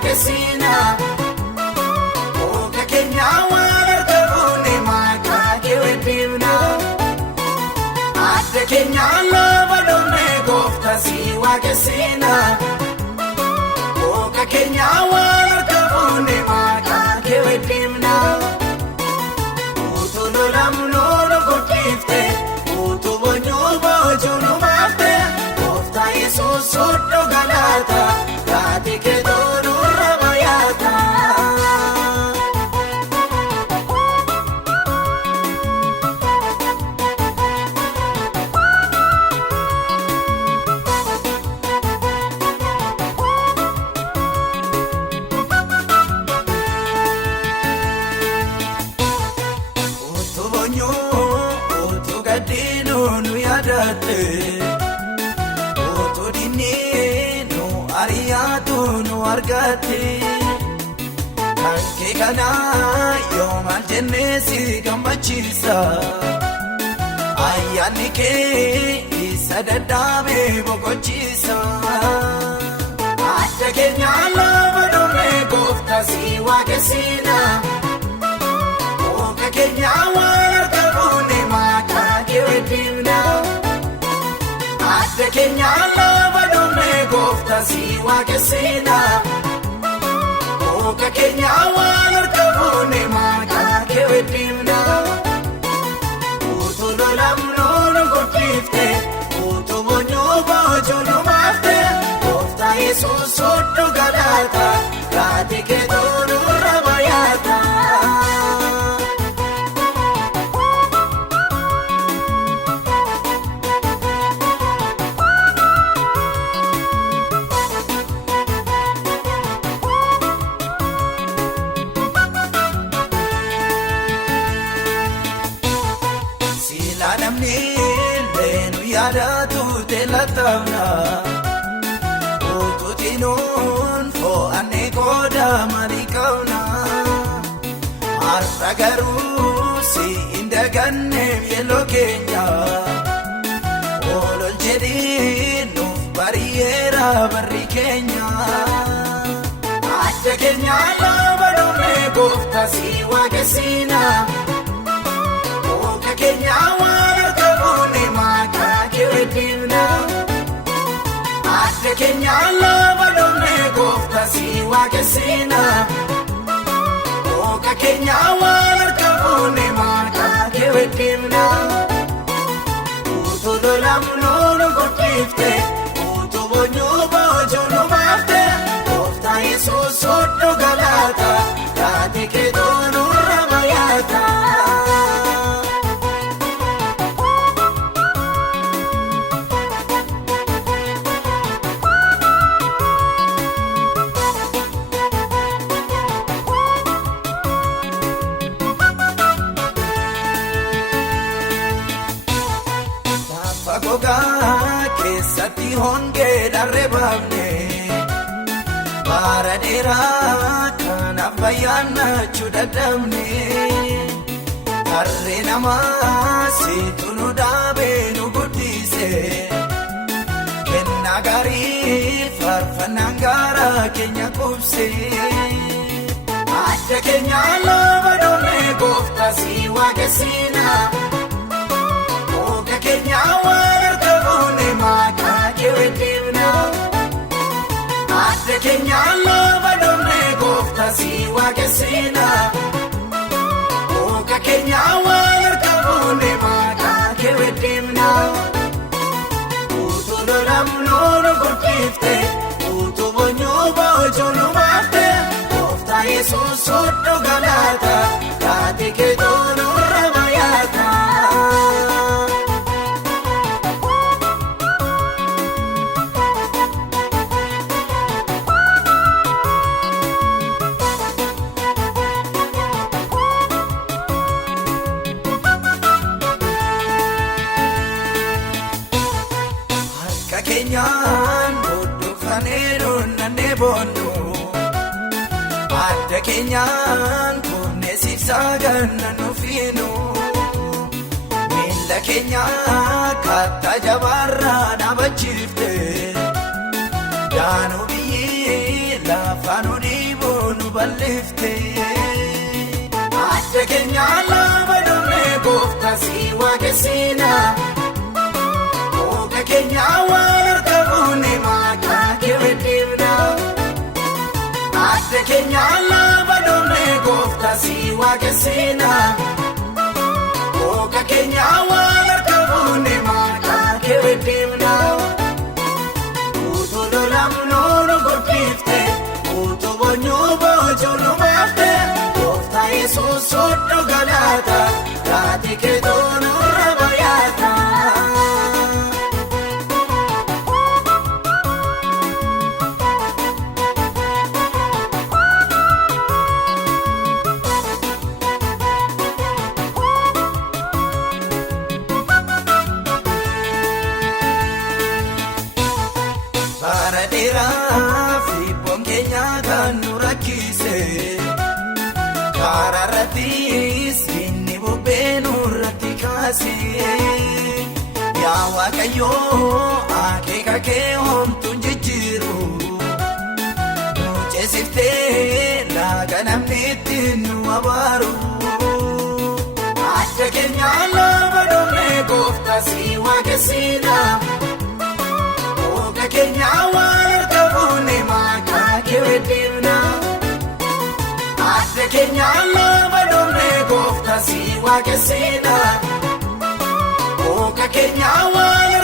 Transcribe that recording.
waaqessina Oka keenya waan argamuune maqaa kee weddifna Adda keenya lafa dhumne gooftaa si waaqessina Oka keenya waan argamuune maqaa kee weddifna Utuu lolamnu nu guddifte utuu boonyuu boojuu nu baafte Gooftaa Yesuus hodhu galata gaati kee nurra baay'ata. Utuu boonyuu utuu gaddiinu nu yaadatte utuu diinni nu ari'atu nu argatte kan kee kana yoo maal jennee si gammachiisa ayyaanni kee isa dadhabee boqochiisa adda keenya lafa dhumne gooftaa si waaqessina Oka keenya waan argamuune maqaa kee weddifna Adda keenya lafa dhumne gooftaa si waaqessina Oka keenya waan argamuune maqaa kee weddifna Utuu lolamnu nu guddifte utuu boonyuu boojuu nu baafte Gooftaa Yesuus hodhu galata gaati kee nurra baay'ata. Sila namni leenu yaadatu teelatamna utuu tinuun fo'annee qooda maalii qabna har'a garuu si hin daganneef yelloo keenya ol jedhii nuuf bari'eera barri keenya adda keenya lafa dhumne gooftaa si waaqessina Oka keenya waan argamuune maqaa kee weddifna Adda keenya lafa dhumne gooftaa si waaqessina Oka keenya waan argamuune maqaa kee weddifna Utuu lolamnu nu guddifte utuu boonyuu boojuu nu baafte Gooftaa Yesuus hodhu galata gaati kee nurra baay'ata. Gogaa keessatti hongee dharree baafne bara dheeraa kanaaf bayyaannachuu dadhabne harree namaa siitu nu dhaabee nu guddise kennaa gaarii faarfannaan gaara keenya qubse adda keenya lafa dhumne gooftaa si waaqessina Oka keenya waan argamuune maqaa kee weddifna Adda keenya lafa dhumne gooftaa si waaqessina Oka keenya waan argamuune maqaa kee weddifna Utuu lolamnu nu guddifte utuu boonyuu boojuu nu baafte Gooftaa Yesuus hodhu galata gaati kee nurra baay'ata. Harka keenyaan hodhufaneeru nannee boonnu adda keenyaan kunneen siibsaa ganna nufiinu miila keenyaa kattaa jabaarraa dhaabachiifte daanuu biyyi lafa nu keenya waan argamuuni maqaa kee weddifna. Adda keenya lafa doonee gooftaa si waaqessina. Ooka keenya waan argamuuni maqaa kee weddifna. Utuu lolamnoo nu guddifte utuu boonyuu boojuu nu baafte gooftaa Yesuus hodhu galaata taati kee toonurra bayaata. Bara dheeraa fi boonkeenya kan nu rakkise karaa irrattis inni bubbee nurratti kaase. Yaa Waaqayyoo akeeka kee homtuun jijjiiru nu ceesiftee laga namni ittiin nu abaaru. Adda keenya lafa doonee gooftaa si waaqessina. Ooka keenya waan argamuuni maqaa kee weddifna. Adda keenya lafa doonee gooftaa si waaqessina. Ooka keenya waan